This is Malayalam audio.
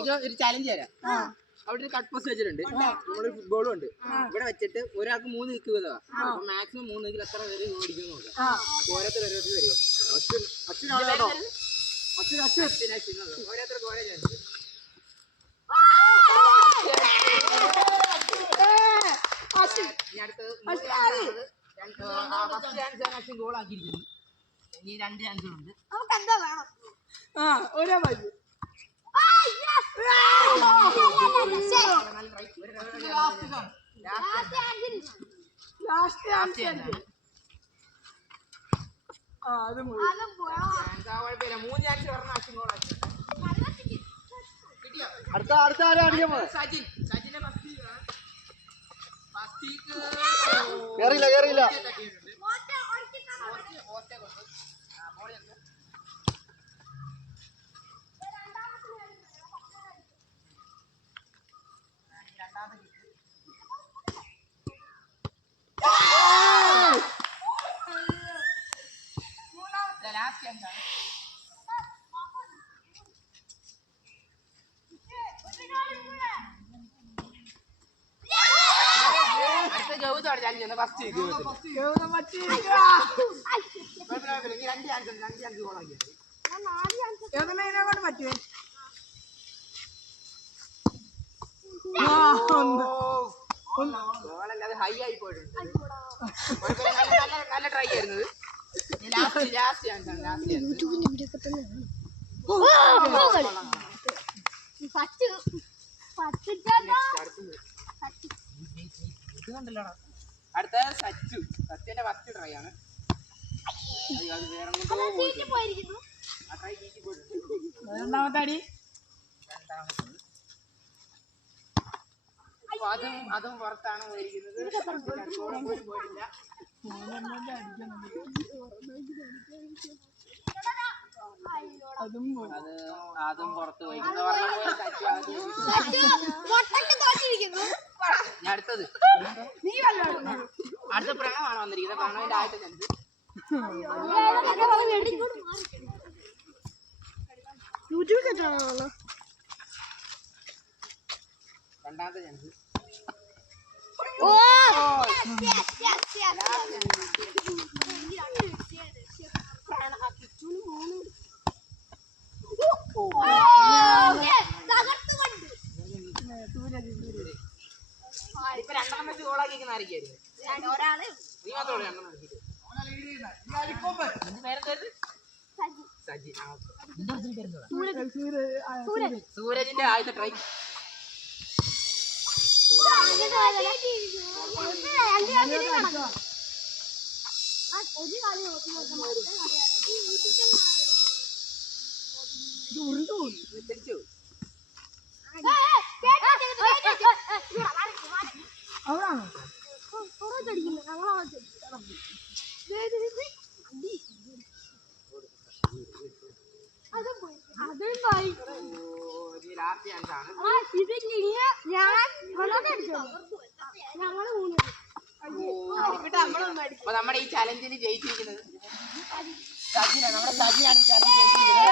ഒരു ചാലഞ്ച് തരാം. അവിടെ ഒരു കട്ട് പോസ്റ്റ് വെച്ചിട്ടുണ്ട്, നമ്മളൊരു ഫുട്ബോളും ഉണ്ട്. ഇവിടെ വെച്ചിട്ട് ഒരാൾക്ക് 3 കിക്ക് വീതമാണ്. മാക്സിമം 3 കിക്കിൽ എത്ര പേര് ഓടിക്കുന്നു നോക്കാം. ഓരോരുത്തർ വരും. ഓരോരുത്തർക്ക് ഓരോ ചാൻസ്. ഫസ്റ്റ് ചാൻസ് ഗോൾ ആക്കിയിരിക്കുന്നു. ഇനി 2 ചാൻസുകളുണ്ട്. ഓരോ മതി. അടുത്ത ആരും അടിക്കാൻ പോകും. കേറിയില്ല. ഹൈ ആയി പോയിട്ടുണ്ട്. നല്ല ട്രൈ ആയിരുന്നത്. ലാസ്റ്റ് ചാൻസ് ആണ്. അടുത്ത സച്ചുന്റെ ഫസ്റ്റ് ട്രൈ ആണ്. രണ്ടാമത്തെ അടി. അതും പുറത്താണ് പോയിരിക്കുന്നത്. അതും പുറത്ത് പോയിരിക്കുന്നു. അടുത്ത പ്രണവാണ് വന്നിരിക്കുന്നത്. പ്രണവിന്റെ ആദ്യത്തെ ചാൻസ്. രണ്ടാമത്തെ ചാൻസ്. ഇപ്പൊ 2 വെച്ച് ഗോളാക്കിയിരിക്കുന്ന ആയിരിക്കും. നീ മാത്രമേ 2 വെച്ചിട്ട്. സൂരജിന്റെ ആദ്യത്തെ ട്രൈ. ലാസ്റ്റ് ചാൻസ് ആണ്. അപ്പൊ നമ്മുടെ ഈ ചലഞ്ചിൽ ജയിച്ചിരിക്കുന്നത് സജിനാണ്. നമ്മുടെ സജിനാണ് ഈ ചലഞ്ച് ജയിച്ചിരിക്കുന്നത്.